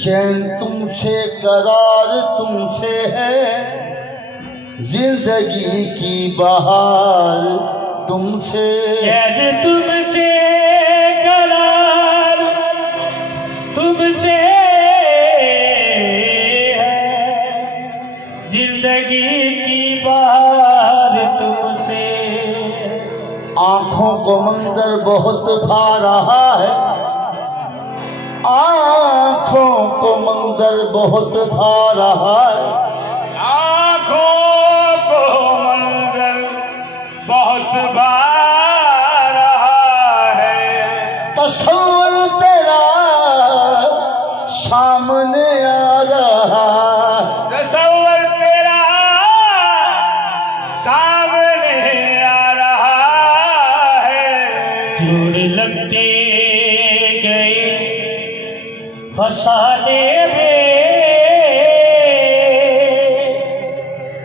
चैन तुमसे करार तुमसे है, जिंदगी की बहार तुमसे। चैन तुमसे करार तुमसे है, जिंदगी की बहार तुमसे। आंखों को मंजर बहुत भा रहा है, आंखों को मंजर बहुत भा रहा है, आँखों को मंजर बहुत भा रहा है। तस्वीर तेरा सामने आ रहा है, तस्वीर तेरा सामने आ रहा है। जोड़ लगते गए फसाने में,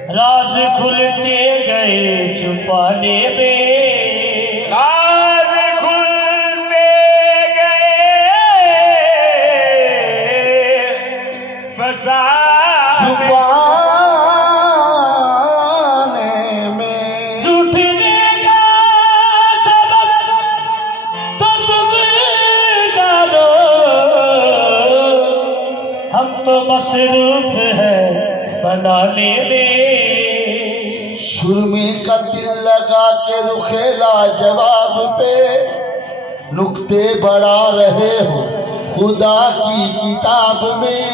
राज खुलते गए छुपाने में, राज खुलते गए फसाने में। रूठने का सबब तो तुम जानो, हम तो मसरूफ है बनाने में। सुरमे का दिल लगा के रुखेला जवाब पे नुक्ते बढ़ा रहे हो खुदा की किताब में,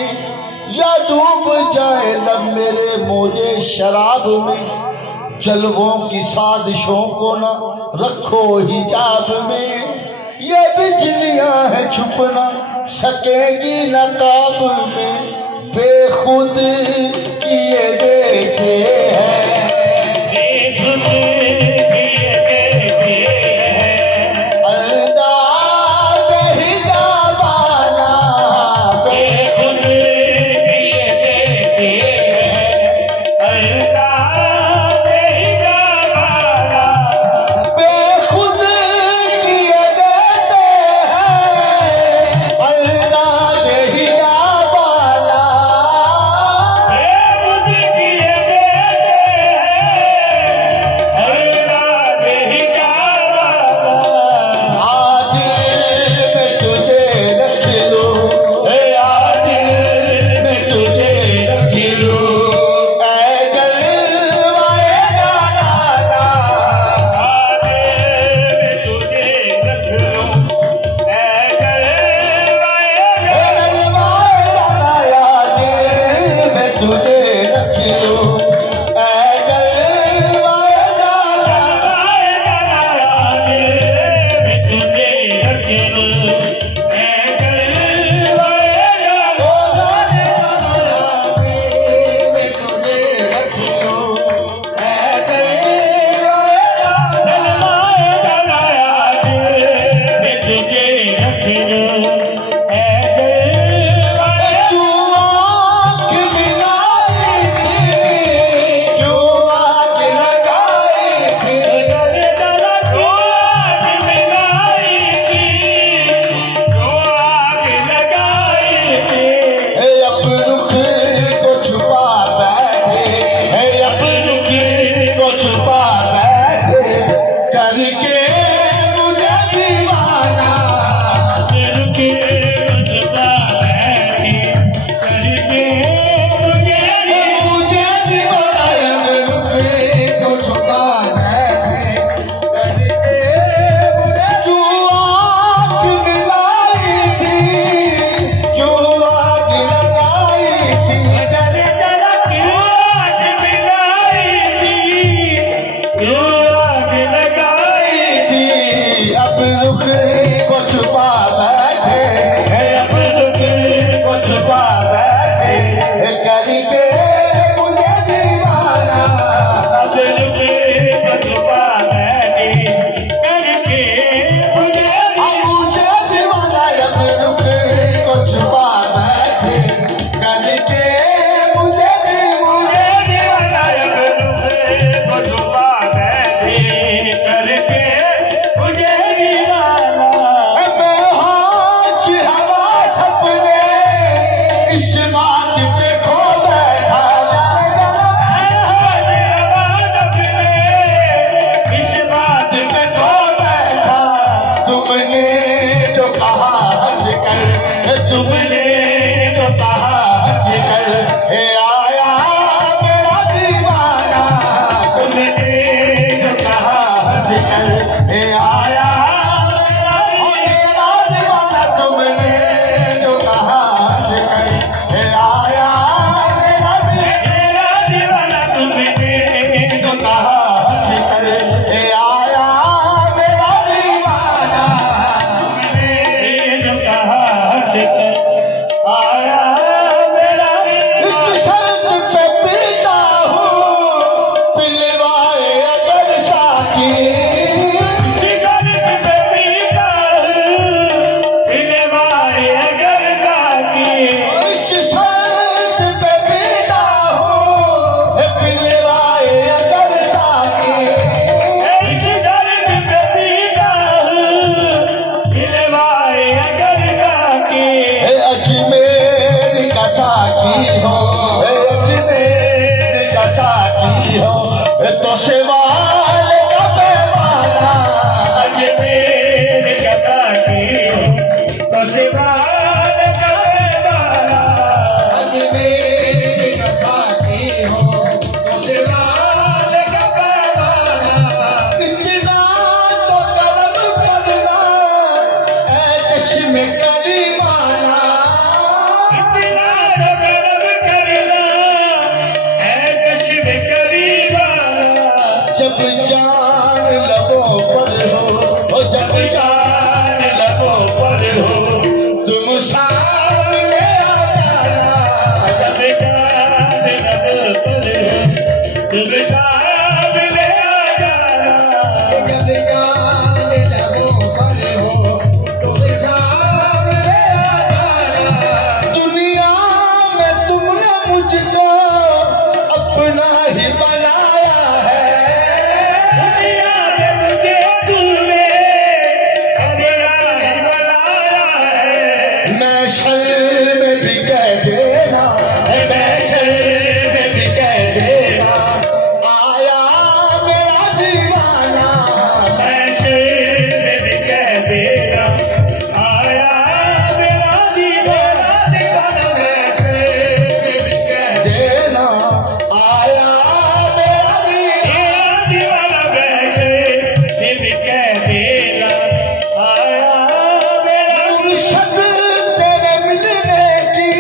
या डूब जाए लब मेरे मोजे शराब में। जलवों की साजिशों को न रखो हिजाब में, ये बिजलियां हैं छुप न सकेंगी नकाब में। बेखुद किए देते हैं, बेखुद किए देते हैं, अंदाज़ हिजा वाला। बेखुद किए देते हैं, अंदाज़ हिजा वाला। बेखुद किए देते हैं, अंदाज़ हिजा वाला। बेखुद किए देते हैं, अंदाज़ हिजा वाला। आदिल में तुझे रख लूं, आदिल में तुझे रख लूं, ऐ जलवाए लाला। आदिल में तुझे रख लूं, ऐ जलवाए लाला। दिल में तुझे रख लूं, ऐ जलवाए लाला। आदिल में तुझे रख लूं, ऐ जलवाए लाला। ओ जाने वाला दिल में तुझे रख लूं, ऐ जलवाए लाला। तू आँख मिलाई थी, तू आँख लगाई थी, है अब रुख को छुपा बैठे, है अब रुख को छुपा बैठे, करके मुझे दीवाना। मुझे दीवाना अब रुख को छुपा बैठे, करके मुझे। तू आँख मिलाई थी, तू आँख लगाई थी, थी अब रुख को छुपा बैठे, है अब रुख को छुपा बैठे, है करके मुझे दीवाना। मुझे दीवाना अब रुख को छुपा बैठे, करके मुझे दीवाना। करके मुझे दीवाना। तुमने जो कहा हंस कर आया मेरा दीवाना तुमने जो कहा हंस कर आया मेरा दीवाना तुमने जो कहा हंस कर आया मेरा दीवाना तुमने जो कहा हंस कर आया मेरा दीवाना जो कहा हंस कर आया मेरा इस शर्त पे पीता हूँ पिलवाए अगर साकी शिकत पे पीता पिलवाए अगर साकी इस शर्त पे पीता हूँ पिलवाए अगर साकी इस दर्द पे पीता पिलवाए अगर साकी अजमेर का साकी हो अजमेर का साकी हो तो शिवाल का पैमाना अजमेर का साकी हो तो शिवाल का बाला अजमेर का साकी हो तो शिवाल का पैमाना इतना तो कर्म करना ऐ चश्म करीमाना इतना गर्व करना है कश्म करीबाना जब जान लबों पर हो जब जान लबों पर हो तुम सामने आ जाना जब जान लब पर तुम सामने आ जाना जब जान लबों पर हो तुम सामने आ जाना दुनिया में तुमने मुझको अपना ही बनाया है दुनिया में मुझे तूने अपना ही बनाया है मैं शल में भी कह देना मैं शल में भी कह देना आया मेरा दीवाना मैं शेर में भी कह देगा आया मेरा दीवाना दीवाना मैं शल में भी कह देना आया मेरा दीवाना दीवाना वैसे ये भी कह देगा आया मेरा मुर्शद तेरे मिलने की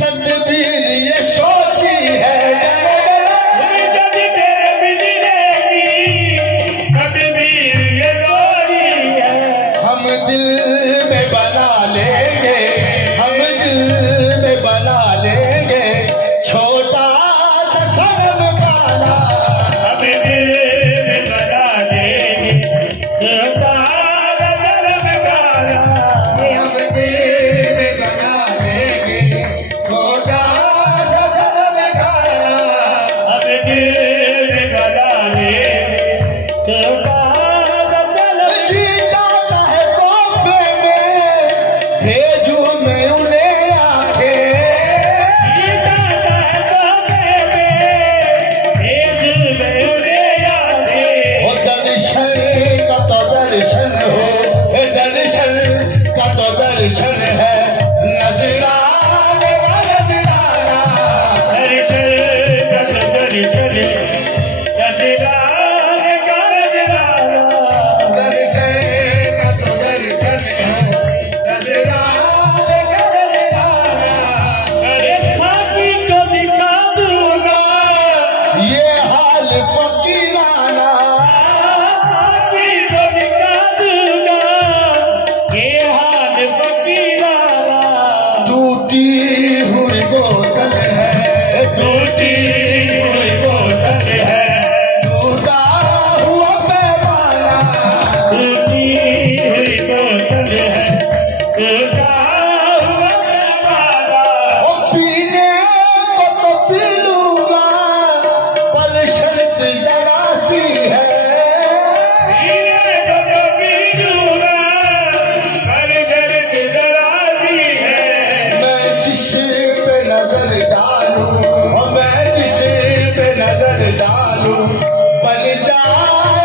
तदबीर ये सोची है जब तेरे मिलने की तकदीर ये गोरी है हम दिल में बना लेंगे हम दिल में बना लेंगे छोटा सा शर्म खाना अब दिल में बना देंगे छोटा गजब गाना हम दिल में बना लेंगे छोटा सा शर्म खाना अब दिल में बना लेंगे छोटा गजब जी जाता है तोहफे में भेजूं मैं उन्हें आंखें ओ दर्शन का तो दर्शन हो दर्शन का तो दर्शन है नजराने का नजराना दर्शन का तो दर्शन है नजराने का नजराना ये हाल फकीराना टूटी हुई बोतल है टूटी हुई बोतल है टूटा हुआ पैमाना टूटी हुई बोतल है टूटा हुआ पैमाना ओ पीने को तो पी लूंगा पर शर्त जरा सी है पीने को तो पी लूंगा पर शर्त जरा सी है मैं जिस पे नजर डालूं और मैं जिस पे नजर डालूं बन जाए